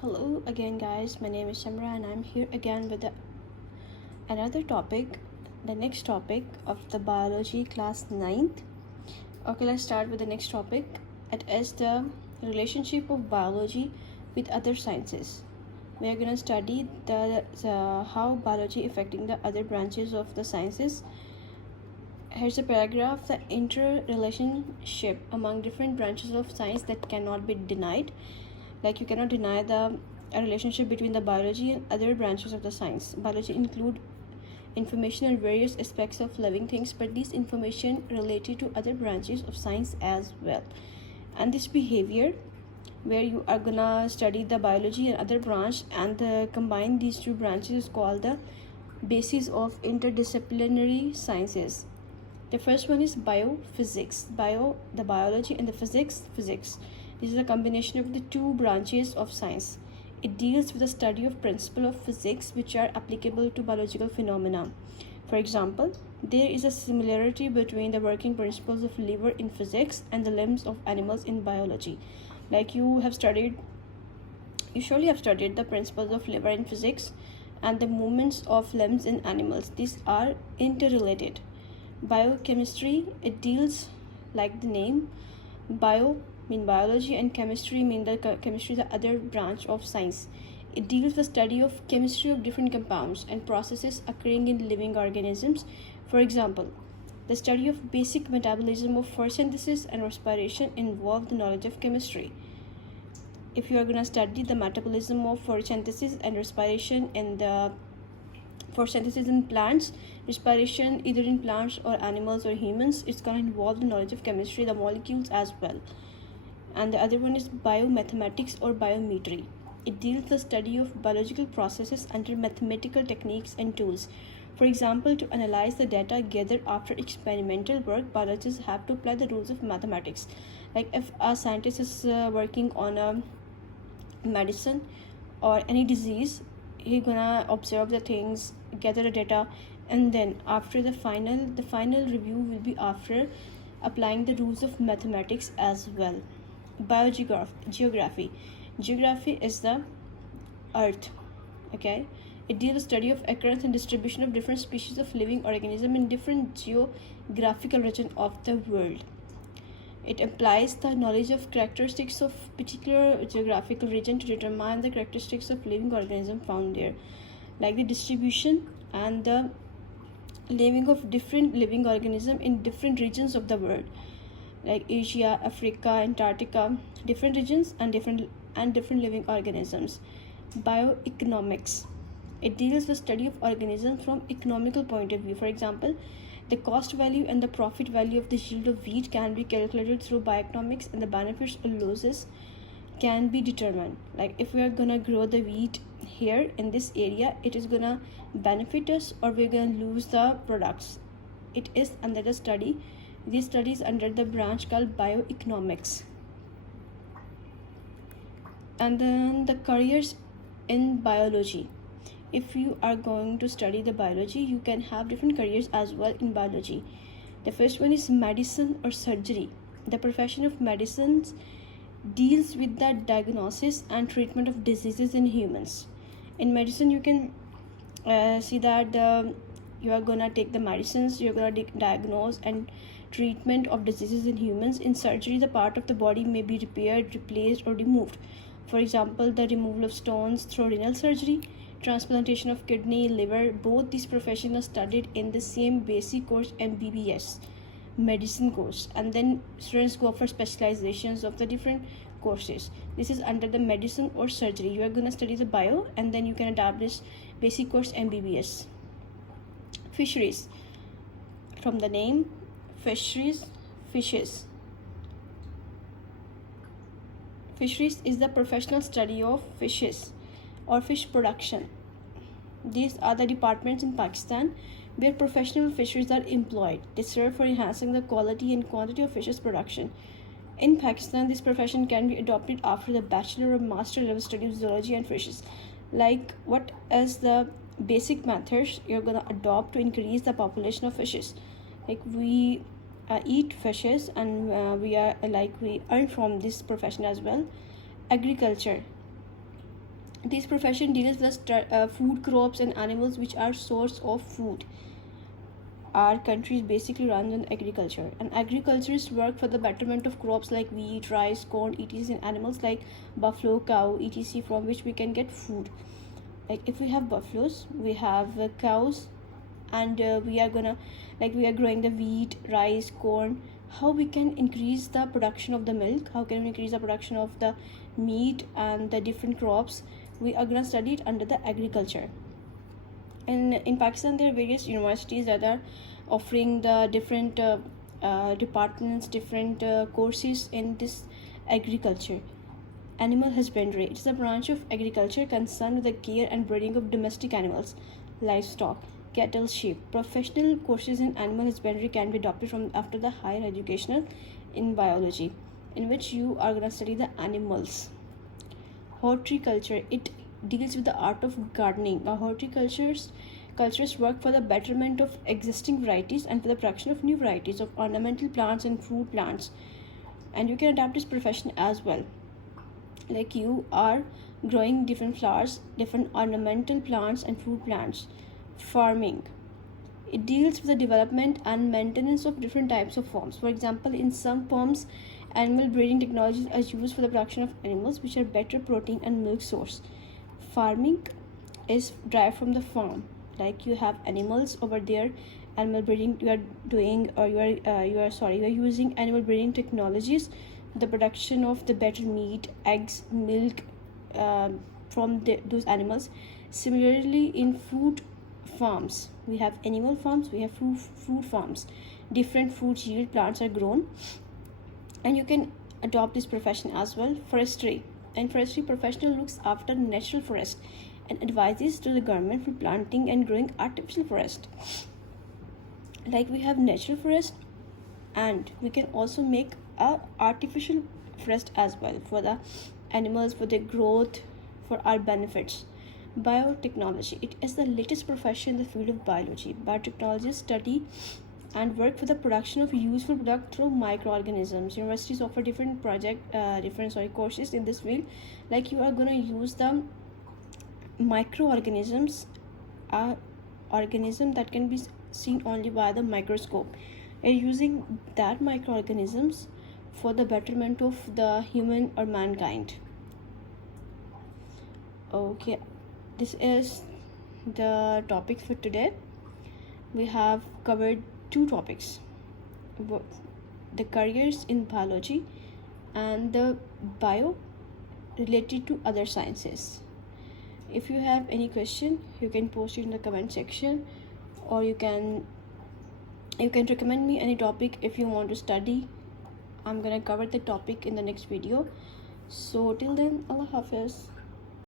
Hello again, guys. My name is Samra, and I'm here again with another topic, the next topic of the biology class 9th. Okay, let's start with the next topic. It is the relationship of biology with other sciences. We are going to study the how biology affecting the other branches of the sciences. Here's a paragraph: the interrelationship among different branches of science that cannot be denied. Like, you cannot deny a relationship between the biology and other branches of the science. Biology include information on various aspects of living things, but this information related to other branches of science as well. And this behavior, where you are gonna study the biology and other branch and combine these two branches, is called the basis of interdisciplinary sciences. The first one is biophysics. The biology, and the physics. This is a combination of the two branches of science. It deals with the study of principles of physics which are applicable to biological phenomena. For example, there is a similarity between the working principles of liver in physics and the limbs of animals in biology. Like, you surely have studied the principles of liver in physics and the movements of limbs in animals. These are interrelated. Biochemistry, it deals, like the name, bio mean biology and chemistry mean the chemistry, the other branch of science. It deals with the study of chemistry of different compounds and processes occurring in living organisms. For example, the study of basic metabolism of photosynthesis and respiration involve the knowledge of chemistry. If you are going to study the metabolism of photosynthesis and respiration in the photosynthesis in plants, respiration either in plants or animals or humans, it's going to involve the knowledge of chemistry, the molecules as well. And the other one is biomathematics or biometry. It deals with the study of biological processes under mathematical techniques and tools. For example, to analyze the data gathered after experimental work, biologists have to apply the rules of mathematics. Like, if a scientist is working on a medicine or any disease, he's gonna observe the things, gather the data, and then after the final review will be after applying the rules of mathematics as well. Geography is the earth. Okay, it deals with the study of occurrence and distribution of different species of living organism in different geographical region of the world. It applies the knowledge of characteristics of particular geographical region to determine the characteristics of living organism found there, like the distribution and the living of different living organism in different regions of the world, like Asia, Africa, Antarctica, different regions and different living organisms. Bioeconomics, it deals with the study of organisms from economical point of view. For example, the cost value and the profit value of the yield of wheat can be calculated through bioeconomics, and the benefits or losses can be determined. Like, if we are gonna grow the wheat here in this area, it is gonna benefit us or we're gonna lose the products. It is under the study. This study is under the branch called bioeconomics. And then the careers in biology. If you are going to study the biology, you can have different careers as well in biology. The first one is medicine or surgery. The profession of medicine deals with the diagnosis and treatment of diseases in humans. In medicine, you can see that you are gonna take the medicines, you're gonna diagnose and treatment of diseases in humans. In surgery, the part of the body may be repaired, replaced, or removed. For example, the removal of stones through renal surgery, transplantation of kidney, liver. Both these professions are studied in the same basic course, MBBS, medicine course, and then students go for specializations of the different courses. This is under the medicine or surgery. You are going to study the bio, and then you can adapt this basic course, MBBS. Fisheries, from the name fisheries, fishes. Fisheries is the professional study of fishes or fish production. These are the departments in Pakistan where professional fisheries are employed. They serve for enhancing the quality and quantity of fishes production. In Pakistan, this profession can be adopted after the bachelor or master level study of zoology and fishes. Like, what is the basic methods you're gonna adopt to increase the population of fishes? Like, we eat fishes, and we earn from this profession as well. Agriculture, This profession deals with food crops and animals which are source of food. Our country is basically run on agriculture, and agriculturists work for the betterment of crops like wheat, rice, corn, etc., and animals like buffalo, cow, etc., from which we can get food. Like if we have buffaloes, we have cows, and we are growing the wheat, rice, corn. How we can increase the production of the milk, how can we increase the production of the meat and the different crops, we are gonna study it under the agriculture. And in Pakistan there are various universities that are offering the different departments, different courses in this agriculture. Animal husbandry, it is a branch of agriculture concerned with the care and breeding of domestic animals, livestock, cattle, sheep. Professional courses in animal husbandry can be adopted from after the higher educational in biology, in which you are going to study the animals. Horticulture, it deals with the art of gardening. Horticulturists work for the betterment of existing varieties and for the production of new varieties of ornamental plants and fruit plants. And you can adapt this profession as well. Like you are growing different flowers, different ornamental plants and fruit plants. Farming, it deals with the development and maintenance of different types of farms. For example, in some farms, animal breeding technologies are used for the production of animals which are better protein and milk source. Farming is derived from the farm. Like you have animals over there, animal breeding you are doing, or you are using animal breeding technologies, the production of the better meat, eggs, milk from those animals. Similarly, in food farms, we have animal farms, we have food farms. Different fruit yield plants are grown, and you can adopt this profession as well. Forestry, and forestry professional looks after natural forest and advises to the government for planting and growing artificial forest. Like we have natural forest, and we can also make a artificial forest as well for the animals, for their growth, for our benefits. Biotechnology, it is the latest profession in the field of biology. Biotechnologists study and work for the production of useful product through microorganisms. Universities offer different courses in this field. Like you are going to use the microorganisms, organism that can be seen only by the microscope, and using that microorganisms for the betterment of the human or mankind. Okay, this is the topic for today. We have covered two topics: the careers in biology and the bio related to other sciences. If you have any question, you can post it in the comment section, or you can recommend me any topic if you want to study. I'm gonna cover the topic in the next video. So till then, Allah Hafiz.